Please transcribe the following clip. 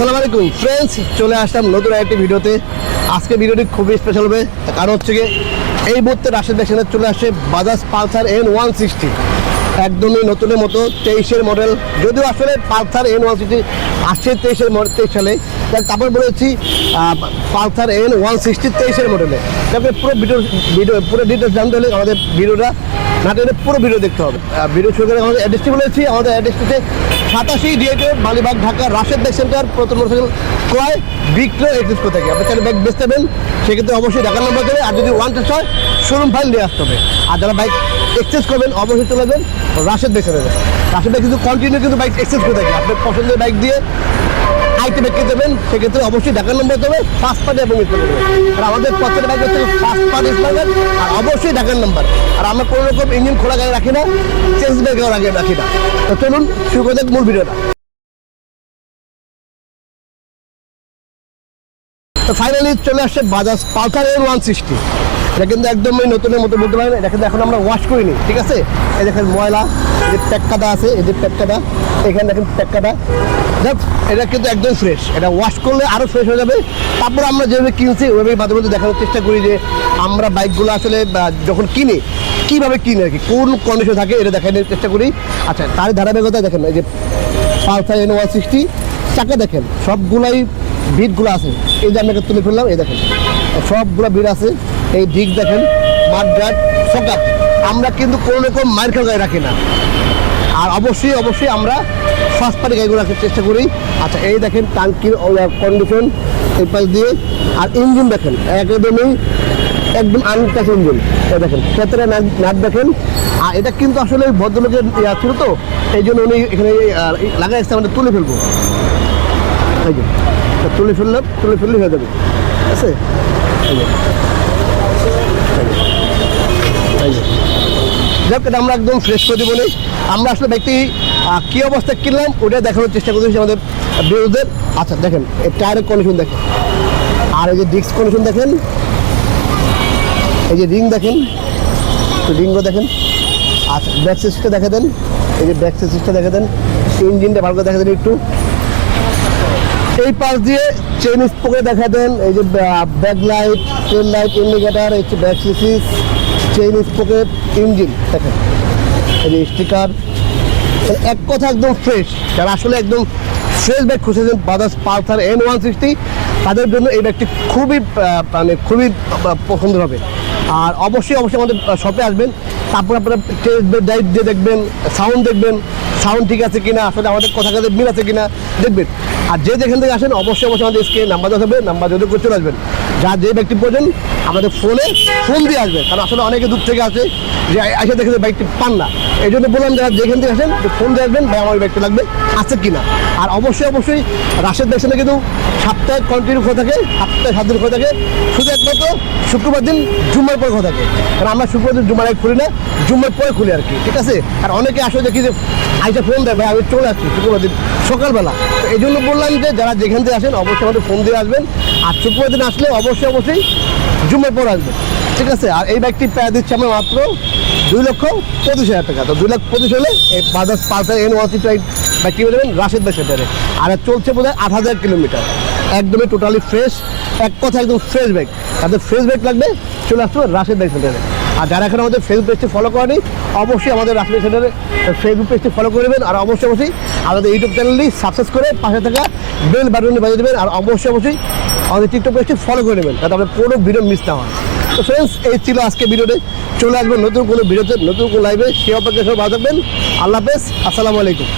আসসালামু আলাইকুম ফ্রেন্ডস, চলে আসলাম নতুন একটি ভিডিওতে। আজকে ভিডিওটি খুবই স্পেশাল হবে, কারণ হচ্ছে কি এই মুহূর্তে রাশেদ ভাই সেখানে চলে আসে বাজাজ পালসার N160, একদমই নতুনের মতো 23-এর মডেল। যদিও আসলে পালসার N160 আসছে 23 সালে, তারপর বলেছি পালসার N160 23-এর মডেলে। তারপরে পুরো ডিটেলস জানতে হলে আমাদের ভিডিওটা না টেনে পুরো ভিডিও দেখতে হবে। ভিডিও শুরু করে আমাদের অ্যাড্রেসটি বলেছি, আমাদের অ্যাড্রেসটিতে 87 ডিএটের মালিবাগ, ঢাকা, রাশেদ ব্যাগ সেন্টার, প্রথম মোটরসাইকেল ক্রয় বিক্রয় এক্সপ্রেস থেকে। আপনি চাইলে ব্যাগ বেচতে পারবেন, সেক্ষেত্রে অবশ্যই ঢাকার নম্বর দেবে। আর যদি ওয়ান টেস্ট হয় শোরুম ফাইল নিয়ে আসতে হবে। আর যারা বাইক এক্সচেঞ্জ করবেন অবশ্যই চলে যাবেন রাশেদ ব্যাগ সেন্টারে। রাশেদ ব্যাগ কিন্তু কন্টিনিউ কিন্তু বাইক এক্সচেঞ্জ করে থাকে। আপনার পছন্দের বাইক দিয়ে আইটি ব্যাগ কিনতে দেবেন, সেক্ষেত্রে অবশ্যই ঢাকার নম্বর দেবে, ফার্স্ট পার্টি এবং ইউজ করবেন। আর আমাদের পছন্দের বাইক হচ্ছে ফার্স্ট পার্টি ইউজ করবেন, আর অবশ্যই ঢাকার নম্বর। আর আমরা কোনো রকম ইঞ্জিন খোলা গাড়ি রাখি না, চেঞ্জ ব্যাগেও রাখি না। তো চলুন শুরু করে দেখ মূল ভিডিওটা। তো ফাইনালি চলে আসছে বাজাজ পালসার N160। এটা কিন্তু একদমই নতুনের মতো বলতে পারেন। এটা কিন্তু এখন আমরা ওয়াশ করিনি, ঠিক আছে? এই দেখেন ময়লা, এই যে প্যাক কাটা আছে, এই যে প্যাক কাটা, এখানে দেখেন প্যাক কাটা। দেখ এটা কিন্তু একদম ফ্রেশ, এটা ওয়াশ করলে আরও ফ্রেশ হয়ে যাবে। তারপর আমরা যেভাবে কিনছি ওইভাবে মাঝে মধ্যে দেখানোর চেষ্টা করি যে আমরা বাইকগুলো আসলে যখন কিনি কীভাবে কিনি আর কি, কোন কন্ডিশন থাকে এটা দেখানোর চেষ্টা করি। আচ্ছা, তার ধারাবাহিকতা দেখেন, এই যে পালসার N160 চাকা দেখেন সবগুলাই বিটগুলো আছে। এই যে আমি একটা তুলে ফেললাম, এই দেখেন সবগুলো বিট আছে। এই দিক দেখেন, মাঠঘাট সকাপ, আমরা কিন্তু কোনো রকম মার খাওয়া গাড়ি রাখি না। আর অবশ্যই আমরা ফার্স্ট পার্টি গাড়িগুলো রাখার চেষ্টা করি। আচ্ছা, এই দেখেন টাঙ্কির কন্ডিশন এই পাশ দিয়ে। আর ইঞ্জিন দেখেন একদম আনটাচ ইঞ্জিন। এই দেখেন ক্ষেত্রে নাট দেখেন। আর এটা কিন্তু আসলে ভদ্রলোকের ছিল, তো এই জন্য উনি এখানে লাগাই আসতে আমাদের তুলে ফেলবো। এই যে তুলে ফেললে হয়ে যাবে, ঠিক আছে? যাক, এটা আমরা একদম ফ্রেশ করে দেবো। আমরা আসলে ব্যক্তি কী অবস্থায় কিনলাম ওটা দেখানোর চেষ্টা করতেছি আমাদের ভিউজদের। আচ্ছা দেখেন এই টায়ারের কন্ডিশন দেখেন, আর এই যে ডিস্ক কন্ডিশন দেখেন, এই যে রিং দেখেন, রিংও দেখেন। আচ্ছা, ব্যাক সিস্টটা দেখা দেন, এই যে ব্যাক সিস্টটা দেখা দেন, ইঞ্জিনটা ভালো করে দেখা দেন একটু। এই পাশ দিয়ে চেন স্পোকে দেখা দেন, এই যে ব্যাক লাইট, টেল লাইট, ইন্ডিকেটার, হচ্ছে ব্যাক সিসিস, চেইন স্পোকে, ইঞ্জিন দেখেন, এই যে স্টিকার। এক কথা একদম ফ্রেশ। যারা আসলে একদম ফ্রেশ ব্যাগ খুঁজেছেন বাজাজ পালসার N160, তাদের জন্য এই ব্যাগটি খুবই পছন্দ হবে। আর অবশ্যই আমাদের শপে আসবেন, তারপর আপনারা ড্রাইভ দিয়ে দেখবেন, সাউন্ড দেখবেন, সাউন্ড ঠিক আছে কিনা, আসলে আমাদের কথা কাজে মিল আছে কিনা দেখবেন। আর যেখান থেকে আসেন অবশ্যই আমাদের স্ক্রিনে নাম্বার দেওয়া হবে, নাম্বার যদি করে চলে আসবেন। যে ব্যক্তি প্রয়োজন আমাদের ফোন দিয়ে আসবেন, কারণ আসলে অনেকে দূর থেকে আসে যে এসে দেখে বাইকটি পান না। এই জন্য বললাম যারা যেখান থেকে আসেন ফোন দিয়ে আসবেন, ভাই আমার বাইকটি লাগবে, আছে কিনা। আর অবশ্যই রাশেদ ব্যাগ সেন্টার কিন্তু সপ্তাহে কন্টিনিউ হয়ে থাকে, সপ্তাহে 7 দিন হয়ে থাকে, শুধু একমাত্র শুক্রবার দিন জুম্মার পরে হয়ে থাকে। কারণ আমরা শুক্রবার দিন জুম্মার আগে খুলি না, জুম্মার পরে খুলি আর কি, ঠিক আছে? আর অনেকে আসলে দেখি যে আইসা ফোন দেয়, ভাই আমি চলে আসছি শুক্রবার দিন সকালবেলা। তো এই জন্য বললাম যে যারা যেখান থেকে আসেন অবশ্যই আমাদের ফোন দিয়ে আসবেন। আর শুক্রবার দিন আসলে অবশ্যই জুম্মার পর আসবেন, ঠিক আছে? আর এই বাইকটি প্রায় দিচ্ছে আমরা মাত্র 2,25,000 টাকা। তো 2,25,000 হলে এই বাজাজ পালসার N160 বাইকটি পেয়ে যাবেন রাশেদ ব্যাগ সেন্টারে। আর চলছে বোধহয় 8,000 কিলোমিটার, একদমই টোটালি ফ্রেশ। এক কথা একদম ফ্রেশ ব্যাগ। তাদের ফ্রেশ ব্যাগ লাগবে চলে আসতে হবে রাশেদ ব্যাগ সেন্টারে। আর যারা এখন আমাদের ফেসবুক পেজটি ফলো করেনি অবশ্যই আমাদের রাশেদ ব্যাগ সেন্টারে ফেসবুক পেজটি ফলো করে দেবেন। আর অবশ্যই আমাদের ইউটিউব চ্যানেলটি সাবস্ক্রাইব করে পাশে থাকা বেল বাটনটি বাজিয়ে দেবেন। আর অবশ্যই আমাদের টিকটক পেজটি ফলো করে নেবেন, যাতে আপনার কোনো ভিডিও মিস না হয়। তো ফ্রেন্ডস, এই ছিল আজকে ভিডিওতে। চলে আসবেন নতুন কোনো ভিডিওতে, নতুন কোনো লাইভে। সেই অপেক্ষা সব ভালো থাকবেন। আল্লাহ হাফেজ, আসসালামু আলাইকুম।